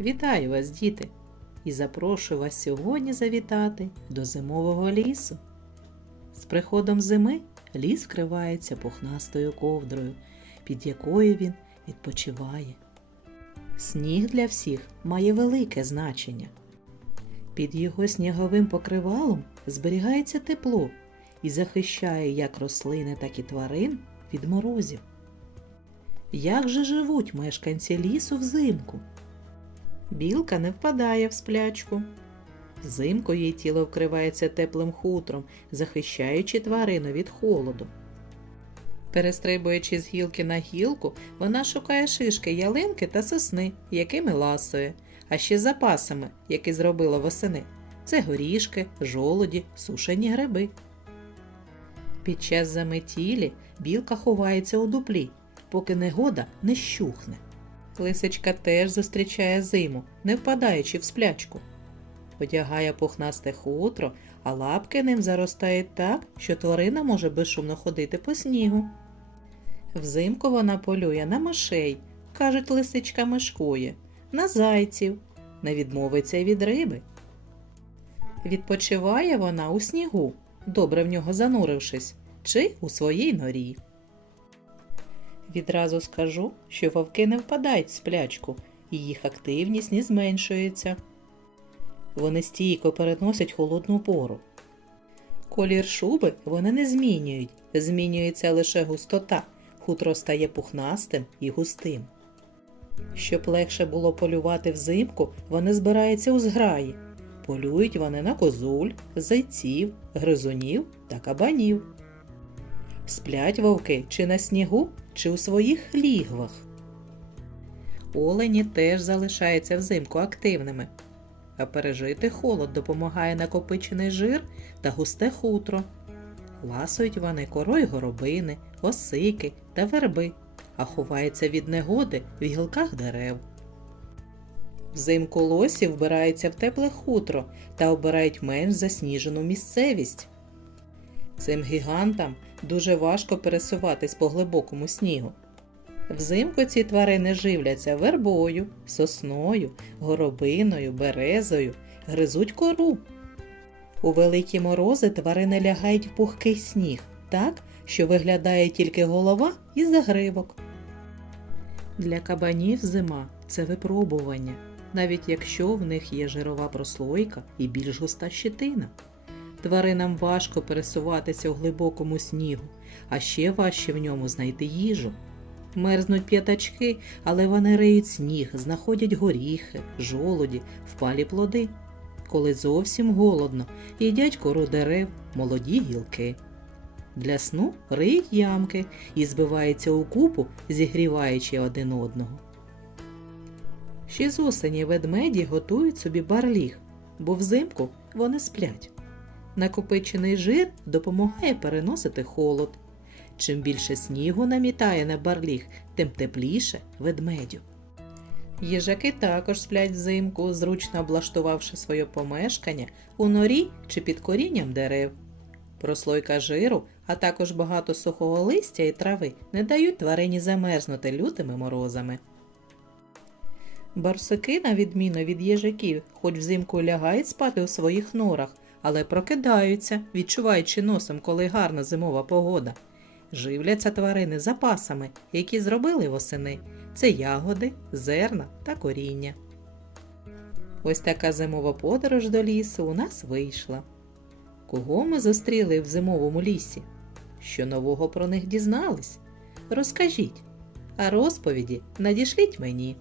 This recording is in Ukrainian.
Вітаю вас, діти! І запрошую вас сьогодні завітати до зимового лісу. З приходом зими ліс вкривається пухнастою ковдрою, під якою він відпочиває. Сніг для всіх має велике значення. Під його сніговим покривалом зберігається тепло і захищає як рослини, так і тварин від морозів. Як же живуть мешканці лісу взимку? Білка не впадає в сплячку. Взимку її тіло вкривається теплим хутром, захищаючи тварину від холоду. Перестрибуючи з гілки на гілку, вона шукає шишки ялинки та сосни, якими ласує, а ще запасами, які зробила восени. Це горішки, жолоді, сушені гриби. Під час заметілі білка ховається у дуплі, поки негода не щухне. Лисичка теж зустрічає зиму, не впадаючи в сплячку. Одягає пухнасте хутро, а лапки ним заростають так, що тварина може безшумно ходити по снігу. Взимку вона полює на мишей, кажуть, лисичка мешкує, на зайців, не відмовиться й від риби. Відпочиває вона у снігу, добре в нього занурившись, чи у своїй норі. Відразу скажу, що вовки не впадають в сплячку, і їх активність не зменшується. Вони стійко переносять холодну пору. Колір шуби вони не змінюють, змінюється лише густота, хутро стає пухнастим і густим. Щоб легше було полювати взимку, вони збираються у зграї. Полюють вони на козуль, зайців, гризунів та кабанів. Сплять вовки чи на снігу, чи у своїх лігвах. Олені теж залишаються взимку активними, а пережити холод допомагає накопичений жир та густе хутро. Ласують вони корою горобини, осики та верби, а ховаються від негоди в гілках дерев. Взимку лосі вбираються в тепле хутро та обирають менш засніжену місцевість. Цим гігантам дуже важко пересуватись по глибокому снігу. Взимку ці тварини живляться вербою, сосною, горобиною, березою, гризуть кору. У великі морози тварини лягають в пухкий сніг так, що виглядає тільки голова і загривок. Для кабанів зима це випробування, навіть якщо в них є жирова прослойка і більш густа щитина. Тваринам важко пересуватися у глибокому снігу, а ще важче в ньому знайти їжу. Мерзнуть п'ятачки, але вони риють сніг, знаходять горіхи, жолоді, впалі плоди. Коли зовсім голодно, їдять кору дерев, молоді гілки. Для сну риють ямки і збиваються у купу, зігріваючи один одного. Ще з осені ведмеді готують собі барліг, бо взимку вони сплять. Накопичений жир допомагає переносити холод. Чим більше снігу намітає на барліг, тим тепліше ведмедю. Їжаки також сплять взимку, зручно облаштувавши своє помешкання у норі чи під корінням дерев. Прослойка жиру, а також багато сухого листя і трави не дають тварині замерзнути лютими морозами. Барсуки, на відміну від їжаків, хоч взимку лягають спати у своїх норах, але прокидаються, відчуваючи носом, коли гарна зимова погода. Живляться тварини запасами, які зробили восени. Це ягоди, зерна та коріння. Ось така зимова подорож до лісу у нас вийшла. Кого ми зустріли в зимовому лісі? Що нового про них дізнались? Розкажіть, а розповіді надішліть мені.